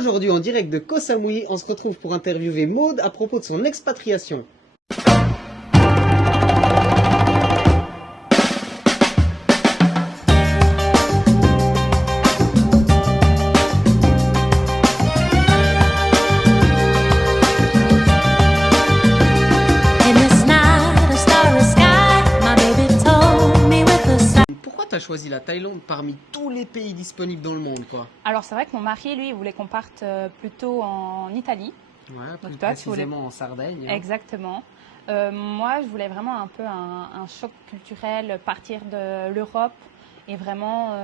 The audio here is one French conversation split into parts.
Aujourd'hui en direct de Koh Samui, on se retrouve pour interviewer Maud à propos de son expatriation. Pourquoi tu as choisi la Thaïlande parmi tous les pays disponibles dans le monde, quoi? Alors c'est vrai que mon mari, lui, il voulait qu'on parte plutôt en Italie. Ouais, plus Donc toi, précisément en Sardaigne. Hein. Exactement. Moi, je voulais vraiment un peu un choc culturel, partir de l'Europe et vraiment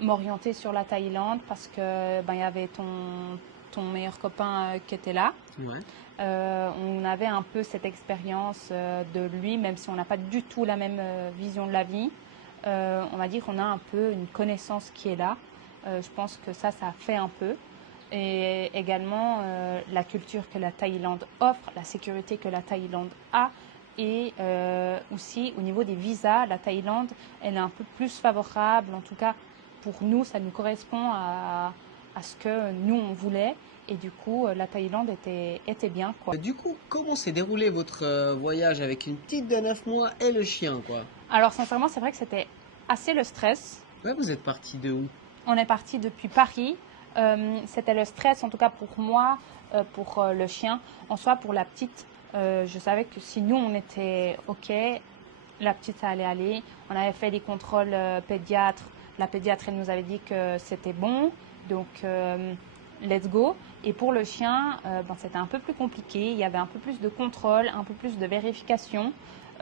m'orienter sur la Thaïlande parce que il y avait ton meilleur copain qui était là. Ouais. On avait un peu cette expérience de lui, même si on n'a pas du tout la même vision de la vie. On va dire qu'on a un peu une connaissance qui est là. Je pense que ça fait un peu. Et également la culture que la Thaïlande offre, la sécurité que la Thaïlande a. Et aussi au niveau des visas, la Thaïlande, elle est un peu plus favorable. En tout cas, pour nous, ça nous correspond à ce que nous, on voulait. Et du coup, la Thaïlande était bien, quoi. Du coup, comment s'est déroulé votre voyage avec une petite de 9 mois et le chien, quoi? Alors, sincèrement, c'est vrai que c'était assez le stress. Ouais, vous êtes parti de où? On est parti depuis Paris. C'était le stress, en tout cas pour moi, pour le chien. En soi, pour la petite, je savais que si nous, on était OK, la petite, ça allait aller. On avait fait des contrôles pédiatres. La pédiatre, elle nous avait dit que c'était bon. Donc, let's go. Et pour le chien, c'était un peu plus compliqué. Il y avait un peu plus de contrôle, un peu plus de vérification.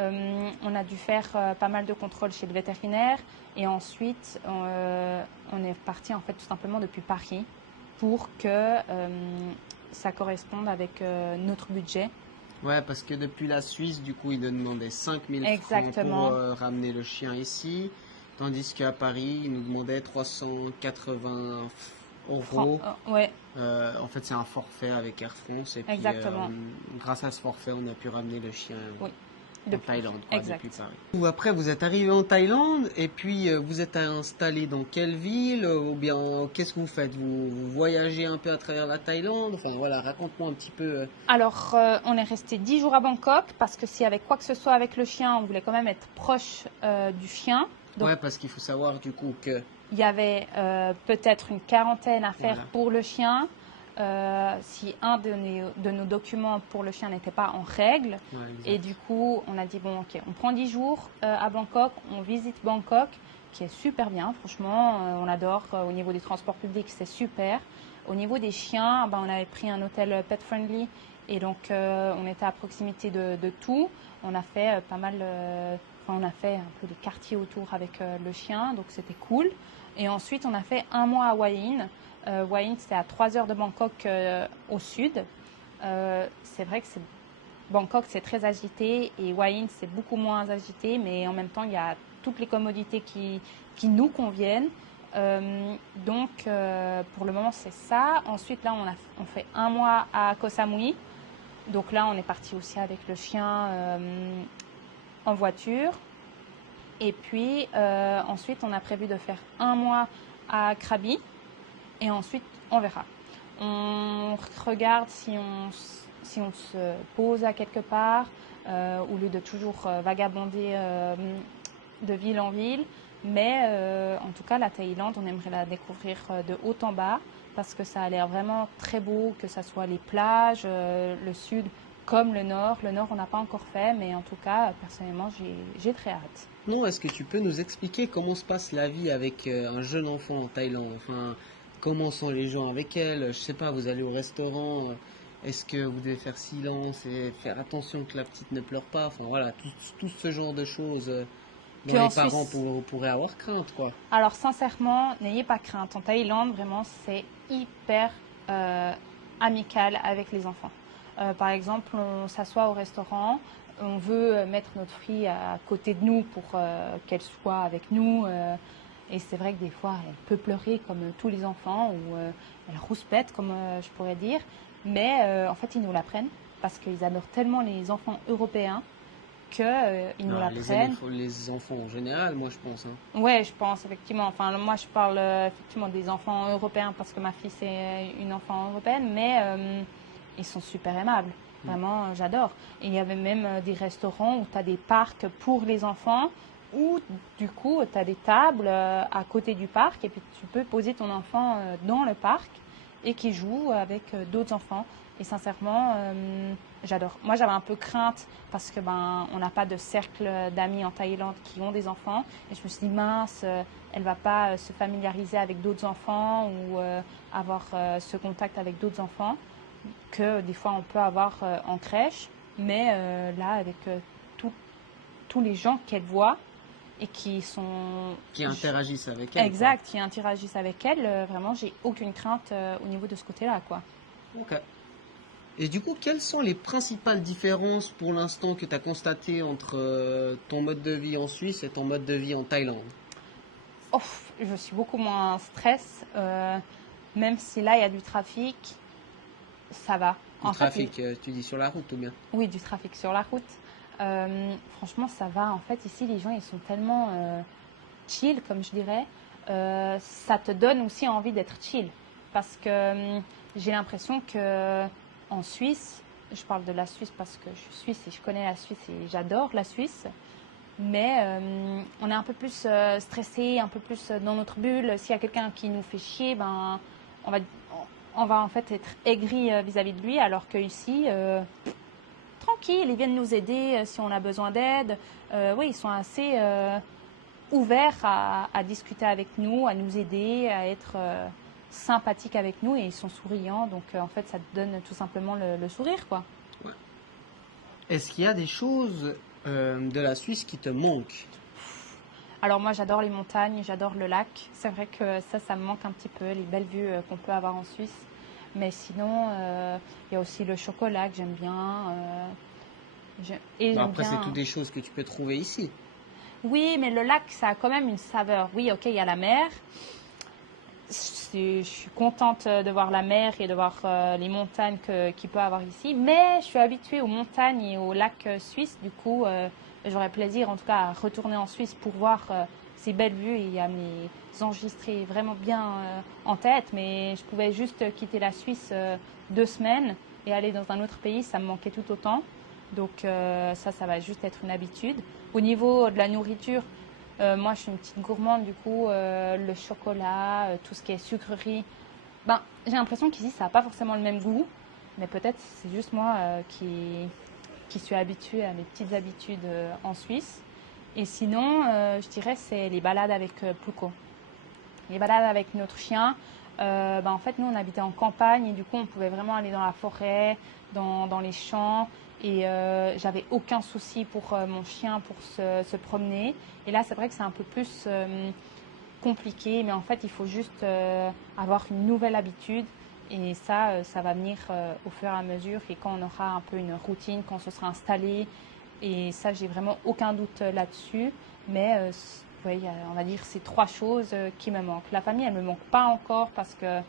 On a dû faire pas mal de contrôles chez le vétérinaire. Et ensuite, on est parti en fait tout simplement depuis Paris pour que ça corresponde avec notre budget. Ouais, parce que depuis la Suisse, du coup, ils nous demandaient 5000 francs Exactement. pour ramener le chien ici. Tandis qu'à Paris, ils nous demandaient 380 euros. Ouais, En fait, c'est un forfait avec Air France. Et puis, exactement. grâce à ce forfait, on a pu ramener le chien Oui. en Thaïlande, quoi, Exact. depuis Paris. Après, vous êtes arrivé en Thaïlande et puis vous êtes installé dans quelle ville ou bien qu'est-ce que vous faites? Vous voyagez un peu à travers la Thaïlande? Enfin voilà, raconte-moi un petit peu. Alors, on est resté 10 jours à Bangkok parce que s'il y avait quoi que ce soit avec le chien, on voulait quand même être proche du chien. Donc, ouais, parce qu'il faut savoir du coup que il y avait peut-être une quarantaine à faire voilà. pour le chien. Si un de nos documents pour le chien n'était pas en règle. Ouais, Et du coup, on a dit, bon, ok, on prend 10 jours à Bangkok, on visite Bangkok, qui est super bien, franchement, on adore. Au niveau des transports publics, c'est super. Au niveau des chiens, on avait pris un hôtel pet friendly et donc on était à proximité de tout. On a fait pas mal, on a fait un peu des quartiers autour avec le chien, donc c'était cool. Et ensuite, on a fait un mois à Hua Hin. Hua Hin, c'était à 3 heures de Bangkok au sud. C'est vrai que Bangkok, c'est très agité et Hua Hin, c'est beaucoup moins agité, mais en même temps, il y a toutes les commodités qui nous conviennent. Donc, pour le moment, c'est ça. Ensuite, là, on fait un mois à Koh Samui. Donc là, on est parti aussi avec le chien en voiture. Et puis, ensuite, on a prévu de faire un mois à Krabi. Et ensuite, on verra. On regarde si on se pose à quelque part, au lieu de toujours vagabonder de ville en ville. Mais en tout cas, la Thaïlande, on aimerait la découvrir de haut en bas parce que ça a l'air vraiment très beau, que ce soit les plages, le sud comme le nord. Le nord, on n'a pas encore fait, mais en tout cas, personnellement, j'ai très hâte. Non, est-ce que tu peux nous expliquer comment se passe la vie avec un jeune enfant en Thaïlande? Enfin, comment sont les gens avec elle? Je sais pas, vous allez au restaurant, est-ce que vous devez faire silence et faire attention que la petite ne pleure pas? Enfin voilà, tout ce genre de choses dont les parents pourraient avoir crainte, quoi. Alors sincèrement, n'ayez pas crainte. En Thaïlande, vraiment, c'est hyper amical avec les enfants. Par exemple, on s'assoit au restaurant, on veut mettre notre fille à côté de nous pour qu'elle soit avec nous. Et c'est vrai que des fois, elle peut pleurer comme tous les enfants ou elle rouspète, comme je pourrais dire. Mais en fait, ils nous l'apprennent parce qu'ils adorent tellement les enfants européens qu'ils nous Non, l'apprennent. les enfants en général, moi je pense. Hein. Ouais, je pense effectivement. Enfin, moi, je parle effectivement des enfants européens parce que ma fille c'est une enfant européenne, mais ils sont super aimables. Mm. Vraiment, j'adore. Et il y avait même des restaurants où tu as des parcs pour les enfants, où du coup, tu as des tables à côté du parc et puis tu peux poser ton enfant dans le parc et qui joue avec d'autres enfants. Et sincèrement, j'adore. Moi, j'avais un peu crainte parce que on n'a pas de cercle d'amis en Thaïlande qui ont des enfants. Et je me suis dit, mince, elle va pas se familiariser avec d'autres enfants ou avoir ce contact avec d'autres enfants que des fois on peut avoir en crèche. Mais là, avec tout- tous les gens qu'elle voit et qui sont Qui interagissent avec elle. exact, qui interagissent avec elle, vraiment, j'ai aucune crainte au niveau de ce côté-là, quoi. Quoi. Ok. Et du coup, quelles sont les principales différences pour l'instant que tu as constatées entre ton mode de vie en Suisse et ton mode de vie en Thaïlande? Oh, je suis beaucoup moins stress, même si là il y a du trafic, ça va. Du En fait, trafic, tu dis sur la route ou bien? oui, du trafic sur la route. Franchement, ça va. En fait, ici, les gens, ils sont tellement chill, comme je dirais. Ça te donne aussi envie d'être chill. Parce que j'ai l'impression que en Suisse, je parle de la Suisse parce que je suis suisse et je connais la Suisse et j'adore la Suisse. Mais on est un peu plus stressé, un peu plus dans notre bulle. S'il y a quelqu'un qui nous fait chier, on va, on va en fait être aigri vis-à-vis de lui, alors qu'ici, tranquille, ils viennent nous aider si on a besoin d'aide. Oui, ils sont assez ouverts à discuter avec nous, à nous aider, à être sympathiques avec nous et ils sont souriants. Donc en fait, ça te donne tout simplement le sourire, quoi. Ouais. Est-ce qu'il y a des choses de la Suisse qui te manquent? Alors moi, j'adore les montagnes, j'adore le lac. C'est vrai que ça me manque un petit peu, les belles vues qu'on peut avoir en Suisse. Mais sinon, il y a aussi le chocolat que j'aime bien. Et Bon, j'aime après, c'est toutes bien. des choses que tu peux trouver ici. Oui, mais le lac, ça a quand même une saveur. Oui, ok, il y a la mer. Je suis contente de voir la mer et de voir les montagnes qu'il peut avoir ici. Mais je suis habituée aux montagnes et aux lacs suisses. Du coup, j'aurais plaisir en tout cas à retourner en Suisse pour voir ces belles vues et à me les enregistrer vraiment bien en tête. Mais je pouvais juste quitter la Suisse 2 semaines et aller dans un autre pays. Ça me manquait tout autant. Donc ça va juste être une habitude. Au niveau de la nourriture, moi, je suis une petite gourmande, du coup, le chocolat, tout ce qui est sucrerie. J'ai l'impression qu'ici, ça n'a pas forcément le même goût, mais peut-être c'est juste moi qui suis habituée à mes petites habitudes en Suisse. Et sinon, je dirais, c'est les balades avec Pluko. Les balades avec notre chien. En fait, nous, on habitait en campagne et du coup, on pouvait vraiment aller dans la forêt, dans les champs. Et j'avais aucun souci pour mon chien pour se promener. Et là, c'est vrai que c'est un peu plus compliqué, mais en fait, il faut juste avoir une nouvelle habitude. Et ça va venir au fur et à mesure. Et quand on aura un peu une routine, quand on se sera installé, et ça, j'ai vraiment aucun doute là-dessus. Mais ouais, on va dire ces trois choses qui me manquent. La famille, elle me manque pas encore parce que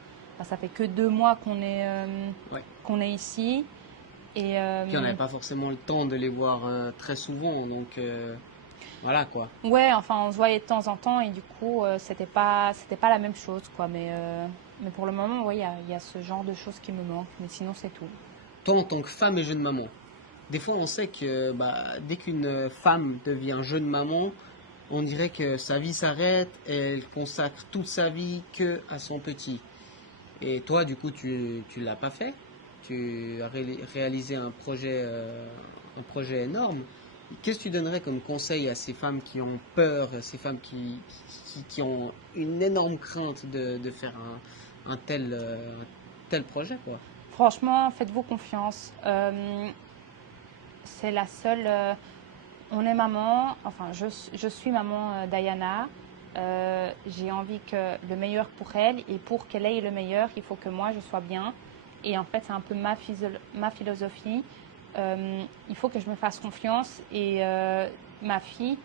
ça fait que 2 mois Ouais. qu'on est ici. Et Puis on n'avait pas forcément le temps de les voir très souvent, donc voilà quoi. ouais, enfin, on se voyait de temps en temps et du coup, c'était pas la même chose, quoi. Mais pour le moment, ouais, il y a ce genre de choses qui me manquent. Mais sinon, c'est tout. Toi, en tant que femme et jeune maman, des fois on sait que dès qu'une femme devient jeune maman, on dirait que sa vie s'arrête, elle consacre toute sa vie que à son petit. Et toi, du coup, tu l'as pas fait. Tu as réalisé un projet énorme. Qu'est-ce que tu donnerais comme conseil à ces femmes qui ont peur, à ces femmes qui ont une énorme crainte de faire un tel projet, quoi? Franchement, faites-vous confiance. C'est la seule. On est maman, enfin, je suis maman d'Ayana. J'ai envie que le meilleur pour elle et pour qu'elle ait le meilleur, il faut que moi je sois bien. Et en fait, c'est un peu ma philosophie. Il faut que je me fasse confiance et ma fille,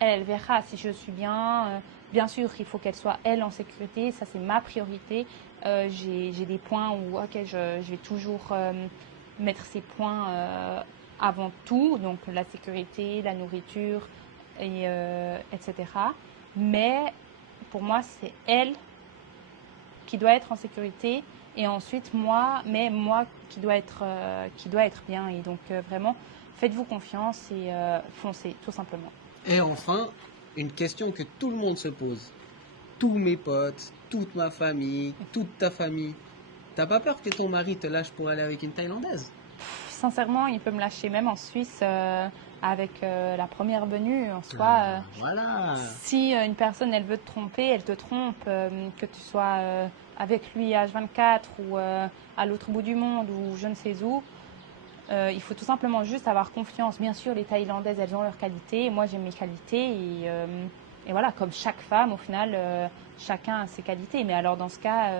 elle verra si je suis bien. Bien sûr, il faut qu'elle soit elle en sécurité, ça c'est ma priorité. J'ai des points où ok, je vais toujours mettre ces points avant tout, donc la sécurité, la nourriture, et, etc. Mais pour moi, c'est elle qui doit être en sécurité et ensuite moi qui doit être bien. Et donc vraiment, faites-vous confiance et foncez, tout simplement. Et enfin, une question que tout le monde se pose. Tous mes potes, toute ma famille, toute ta famille. T'as pas peur que ton mari te lâche pour aller avec une Thaïlandaise? Sincèrement, il peut me lâcher même en Suisse avec la première venue. En soi, Voilà. si une personne elle veut te tromper, elle te trompe, que tu sois avec lui à H24 ou à l'autre bout du monde ou je ne sais où. Il faut tout simplement juste avoir confiance. Bien sûr, les Thaïlandaises, elles ont leurs qualités. Moi, j'ai mes qualités. Et voilà, comme chaque femme, au final, chacun a ses qualités. Mais alors, dans ce cas,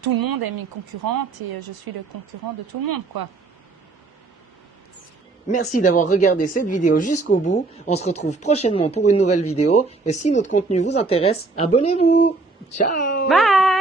tout le monde est mes concurrentes et je suis le concurrent de tout le monde, quoi. Merci d'avoir regardé cette vidéo jusqu'au bout. On se retrouve prochainement pour une nouvelle vidéo. Et si notre contenu vous intéresse, abonnez-vous. Ciao! Bye!